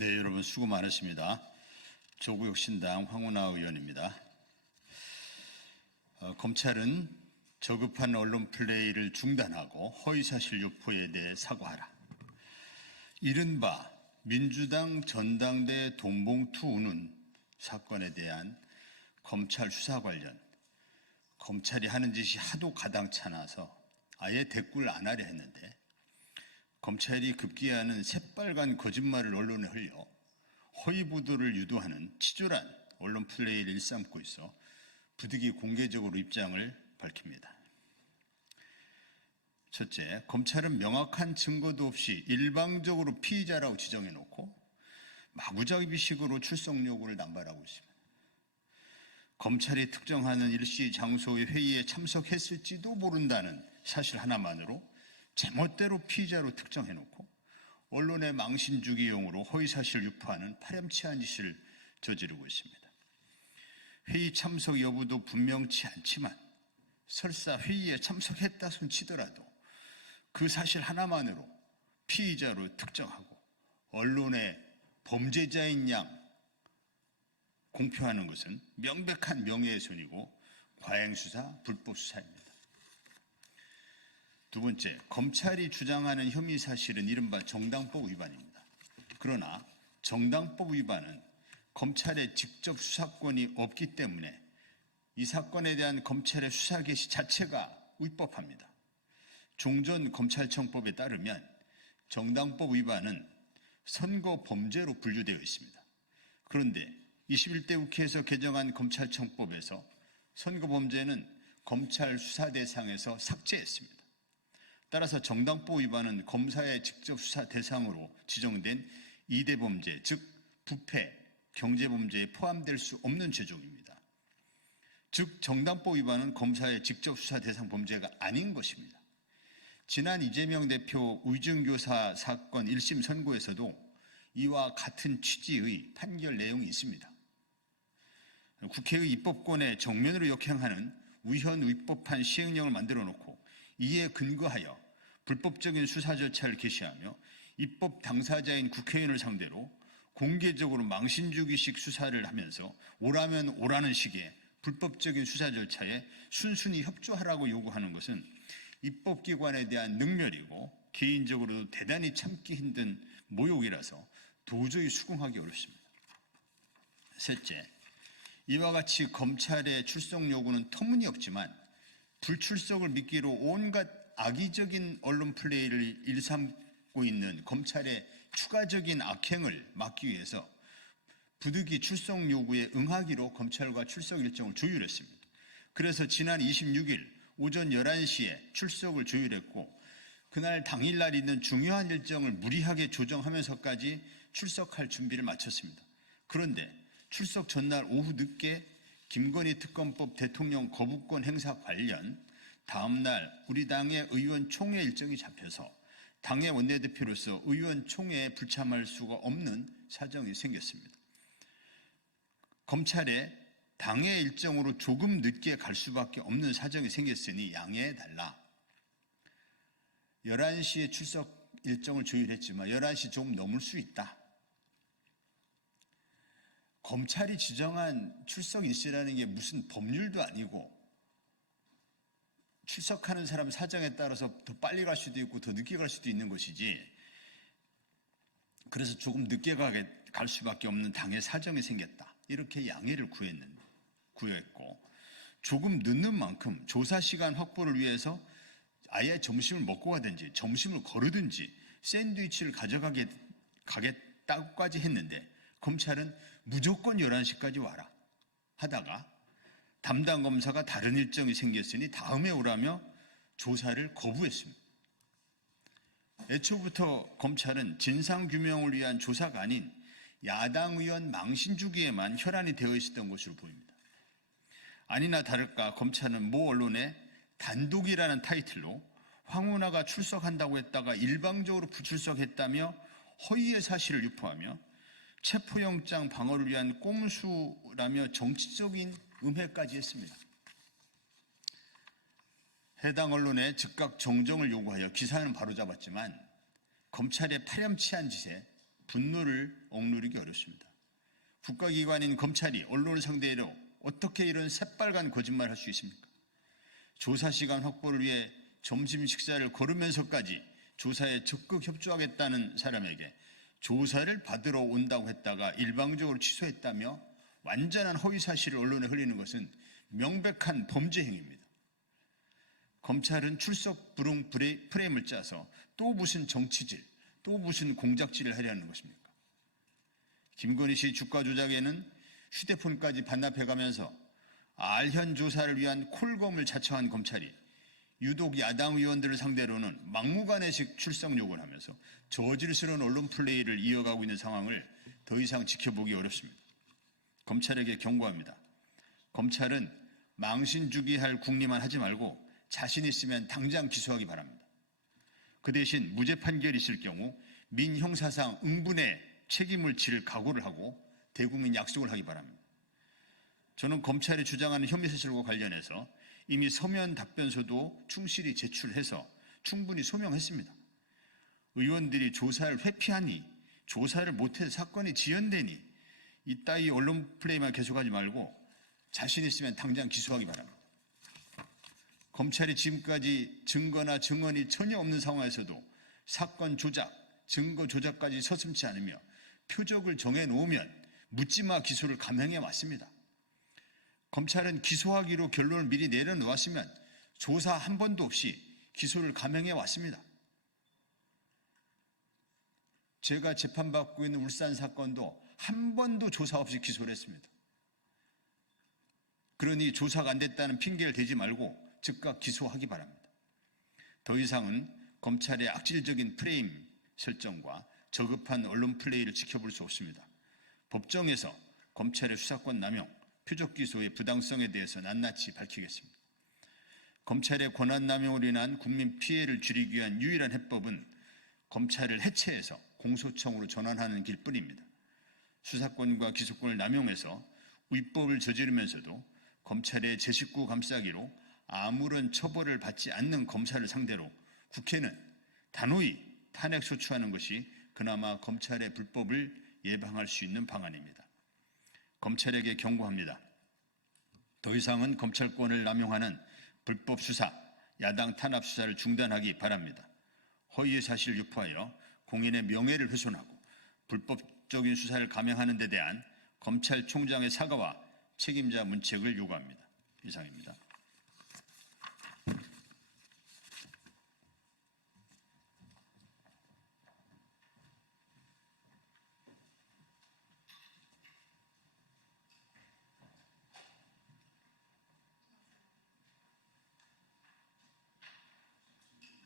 네, 여러분 수고 많으십니다. 조국혁신당 황운하 의원입니다. 검찰은 저급한 언론 플레이를 중단하고 허위사실 유포에 대해 사과하라. 이른바 민주당 전당대 돈봉투 우는 사건에 대한 검찰 수사 관련 검찰이 하는 짓이 하도 가당찮아서 아예 대꾸를 안 하려 했는데 검찰이 급기야는 새빨간 거짓말을 언론에 흘려 허위 보도를 유도하는 치졸한 언론 플레이를 일삼고 있어 부득이 공개적으로 입장을 밝힙니다. 첫째, 검찰은 명확한 증거도 없이 일방적으로 피의자라고 지정해놓고 마구잡이식으로 출석 요구를 남발하고 있습니다. 검찰이 특정하는 일시 장소의 회의에 참석했을지도 모른다는 사실 하나만으로 제멋대로 피의자로 특정해놓고 언론의 망신 주기용으로 허위사실 유포하는 파렴치한 짓을 저지르고 있습니다. 회의 참석 여부도 분명치 않지만 설사 회의에 참석했다 손치더라도 그 사실 하나만으로 피의자로 특정하고 언론의 범죄자인 양 공표하는 것은 명백한 명예훼손이고 과잉수사, 불법수사입니다. 두 번째, 검찰이 주장하는 혐의 사실은 이른바 정당법 위반입니다. 그러나 정당법 위반은 검찰의 직접 수사권이 없기 때문에 이 사건에 대한 검찰의 수사 개시 자체가 위법합니다. 종전 검찰청법에 따르면 정당법 위반은 선거 범죄로 분류되어 있습니다. 그런데 21대 국회에서 개정한 검찰청법에서 선거 범죄는 검찰 수사 대상에서 삭제했습니다. 따라서 정당법 위반은 검사의 직접 수사 대상으로 지정된 2대 범죄, 즉 부패, 경제범죄에 포함될 수 없는 죄종입니다. 즉 정당법 위반은 검사의 직접 수사 대상 범죄가 아닌 것입니다. 지난 이재명 대표 위증교사 사건 1심 선고에서도 이와 같은 취지의 판결 내용이 있습니다. 국회의 입법권에 정면으로 역행하는 위헌위법한 시행령을 만들어 놓고 이에 근거하여 불법적인 수사 절차를 개시하며 입법 당사자인 국회의원을 상대로 공개적으로 망신주기식 수사를 하면서 오라면 오라는 식의 불법적인 수사 절차에 순순히 협조하라고 요구하는 것은 입법기관에 대한 능멸이고 개인적으로도 대단히 참기 힘든 모욕이라서 도저히 수긍하기 어렵습니다. 셋째, 이와 같이 검찰의 출석 요구는 터무니없지만 불출석을 미끼로 온갖 악의적인 언론 플레이를 일삼고 있는 검찰의 추가적인 악행을 막기 위해서 부득이 출석 요구에 응하기로 검찰과 출석 일정을 조율했습니다. 그래서 지난 26일 오전 11시에 출석을 조율했고 그날 당일날 있는 중요한 일정을 무리하게 조정하면서까지 출석할 준비를 마쳤습니다. 그런데 출석 전날 오후 늦게 김건희 특검법 대통령 거부권 행사 관련 다음날 우리 당의 의원총회 일정이 잡혀서 당의 원내대표로서 의원총회에 불참할 수가 없는 사정이 생겼습니다. 검찰에 당의 일정으로 조금 늦게 갈 수밖에 없는 사정이 생겼으니 양해해달라. 11시에 출석 일정을 조율했지만 11시 조금 넘을 수 있다. 검찰이 지정한 출석 일시라는 게 무슨 법률도 아니고 출석하는 사람 사정에 따라서 더 빨리 갈 수도 있고 더 늦게 갈 수도 있는 것이지 그래서 조금 늦게 갈 수밖에 없는 당의 사정이 생겼다. 이렇게 양해를 구했고 조금 늦는 만큼 조사 시간 확보를 위해서 아예 점심을 먹고 가든지 점심을 거르든지 샌드위치를 가겠다고까지 했는데 검찰은 무조건 11시까지 와라 하다가 담당 검사가 다른 일정이 생겼으니 다음에 오라며 조사를 거부했습니다. 애초부터 검찰은 진상규명을 위한 조사가 아닌 야당 의원 망신 주기에만 혈안이 되어 있었던 것으로 보입니다. 아니나 다를까 검찰은 모 언론에 단독이라는 타이틀로 황운하가 출석한다고 했다가 일방적으로 부출석했다며 허위의 사실을 유포하며 체포영장 방어를 위한 꼼수라며 정치적인 음해까지 했습니다. 해당 언론에 즉각 정정을 요구하여 기사는 바로잡았지만 검찰의 파렴치한 짓에 분노를 억누르기 어렵습니다. 국가기관인 검찰이 언론을 상대로 어떻게 이런 새빨간 거짓말을 할 수 있습니까? 조사 시간 확보를 위해 점심 식사를 거르면서까지 조사에 적극 협조하겠다는 사람에게 조사를 받으러 온다고 했다가 일방적으로 취소했다며 완전한 허위사실을 언론에 흘리는 것은 명백한 범죄 행위입니다. 검찰은 출석 불응 프레임을 짜서 또 무슨 정치질, 또 무슨 공작질을 하려는 것입니까? 김건희 씨 주가 조작에는 휴대폰까지 반납해가면서 알현 조사를 위한 콜검을 자처한 검찰이 유독 야당 의원들을 상대로는 막무가내식 출석 요구를 하면서 저질스러운 언론 플레이를 이어가고 있는 상황을 더 이상 지켜보기 어렵습니다. 검찰에게 경고합니다. 검찰은 망신 주기 할 궁리만 하지 말고 자신 있으면 당장 기소하기 바랍니다. 그 대신 무죄 판결이 있을 경우 민형사상 응분의 책임을 질 각오를 하고 대국민 약속을 하기 바랍니다. 저는 검찰이 주장하는 혐의 사실과 관련해서 이미 서면 답변서도 충실히 제출해서 충분히 소명했습니다. 의원들이 조사를 회피하니, 조사를 못해서 사건이 지연되니 이따위 언론 플레이만 계속하지 말고 자신 있으면 당장 기소하기 바랍니다. 검찰이 지금까지 증거나 증언이 전혀 없는 상황에서도 사건 조작, 증거 조작까지 서슴지 않으며 표적을 정해놓으면 묻지마 기소를 감행해 왔습니다. 검찰은 기소하기로 결론을 미리 내려놓았으면 조사 한 번도 없이 기소를 감행해 왔습니다. 제가 재판받고 있는 울산 사건도 한 번도 조사 없이 기소를 했습니다. 그러니 조사가 안 됐다는 핑계를 대지 말고 즉각 기소하기 바랍니다. 더 이상은 검찰의 악질적인 프레임 설정과 저급한 언론 플레이를 지켜볼 수 없습니다. 법정에서 검찰의 수사권 남용, 표적 기소의 부당성에 대해서 낱낱이 밝히겠습니다. 검찰의 권한 남용으로 인한 국민 피해를 줄이기 위한 유일한 해법은 검찰을 해체해서 공소청으로 전환하는 길뿐입니다. 수사권과 기소권을 남용해서 위법을 저지르면서도 검찰의 제 식구 감싸기로 아무런 처벌을 받지 않는 검사를 상대로 국회는 단호히 탄핵 소추하는 것이 그나마 검찰의 불법을 예방할 수 있는 방안입니다. 검찰에게 경고합니다. 더 이상은 검찰권을 남용하는 불법 수사, 야당 탄압 수사를 중단하기 바랍니다. 허위의 사실을 유포하여 공인의 명예를 훼손하고 불법적인 수사를 감행하는 데 대한 검찰총장의 사과와 책임자 문책을 요구합니다. 이상입니다.